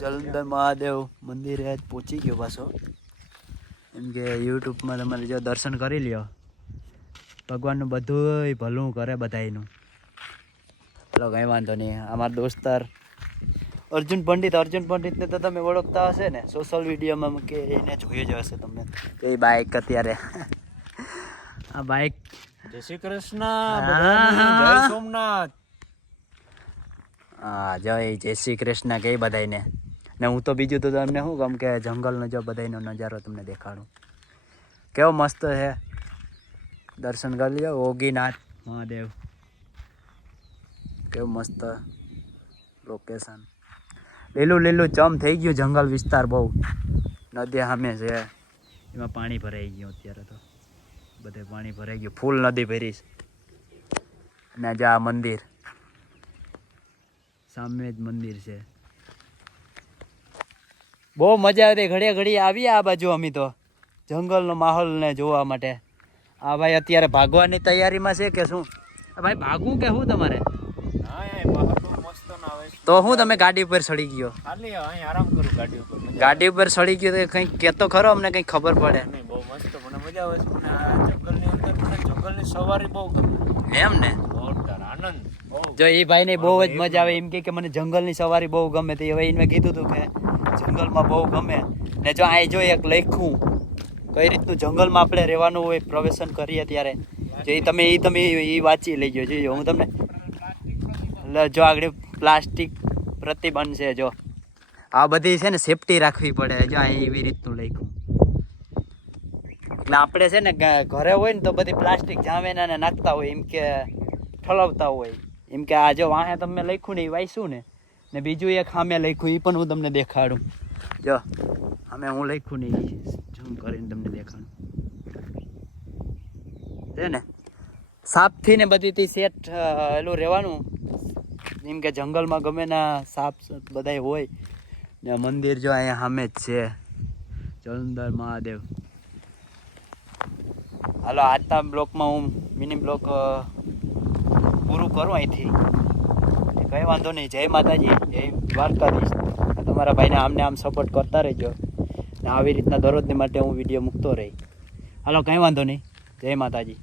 જલંધર મહાદેવ મંદિરે પહોંચી ગયો પાછો. એમ કે યુટ્યુબમાં તમારે જો દર્શન કરી લ્યો. ભગવાનનું બધું ભલું કરે બધાયનું. ચલો કંઈ વાંધો નહીં. અમારા દોસ્તાર અર્જુન પંડિતને તો તમે ઓળખતા હશે ને, સોશિયલ મીડિયામાં કે એને જોઈ જ હશે તમને. એ બાઇક અત્યારે આ બાઇક. જય શ્રી કૃષ્ણ, જય સોમનાથ. હા જય શ્રી કૃષ્ણ કે બધાને. ને હું તો બીજું તો તમને શું કહું કે જંગલનો જો બધાનો નજારો તમને દેખાડું. કેવો મસ્ત છે. દર્શન કરી લો. ઓગીનાથ મહાદેવ, કેવું મસ્ત લોકેશન. લીલું ચમ થઈ ગયું જંગલ વિસ્તાર બહુ. નદી સામે છે, એમાં પાણી ભરાઈ ગયું અત્યારે તો. બધે પાણી ભરાઈ ગયું, ફૂલ નદી ભરી છે. અને જે આ મંદિર સામે જ મંદિર છે. બહુ મજા આવતી. ઘડીએ આવીએ આ બાજુ અમે તો જંગલનો માહોલને જોવા માટે. આ ભાઈ અત્યારે ભાગવાની તૈયારીમાં છે કે શું? ભાઈ ભાગવું કે શું તમારે? તો હું તમે ગાડી ઉપર ચડી ગયો? આરામ કરું ગાડી ઉપર. ગાડી ઉપર ચડી ગયો તો કંઈક કહેતો ખરો, અમને કંઈક ખબર પડે. બહુ મસ્ત, મને મજા આવે છે. મને આ જંગલની અંદર મને જંગલની સવારી બહુ ગમે. એમ ને? આનંદ. જો એ ભાઈને બહુ જ મજા આવે. એમ કે મને જંગલની સવારી બહુ ગમે. તો હવે એને કીધું હતું કે જંગલમાં બહુ ગમે. ને જો આ જો એક લખ્યું કઈ રીતનું જંગલમાં આપણે રહેવાનું હોય પ્રવેશન કરીએ ત્યારે. જો એ તમે વાંચી લઈ ગયો. જોજો હું તમને એટલે જો આગળ પ્લાસ્ટિક પ્રતિબંધ છે. જો આ બધી છે ને સેફટી રાખવી પડે. જો અહીં એવી રીતનું લખ્યું. એટલે આપણે છે ને ઘરે હોય ને તો બધી પ્લાસ્ટિક જામેના ને નાખતા હોય, એમ કે ઠલવતા હોય. એમ કે આ જો વાહે તમે લખ્યું ને એ વાંચ્યું ને બીજું એક સામે લખ્યું એ પણ હું તમને દેખાડું. જો અમે હું લખ્યું ને ઝૂમ કરીને તમને દેખાડું છે ને. સાપથી ને બધીથી સેટ એલું રહેવાનું. એમ કે જંગલમાં ગમે ના સાપ બધાય હોય. ને મંદિર જો અહીંયા સામે જ છે, જલંધર મહાદેવ. હાલો આજના બ્લોકમાં હું મિની બ્લોક પૂરું કરું અહીંથી. કંઈ વાંધો નહીં. જય માતાજી, જય દ્વારકાધીશ. તમારા ભાઈને આમને આમ સપોર્ટ કરતા રહેજો. ને આવી રીતના દરરોજની માટે હું વિડીયો મૂકતો રહી. હાલો કંઈ વાંધો નહીં. જય માતાજી.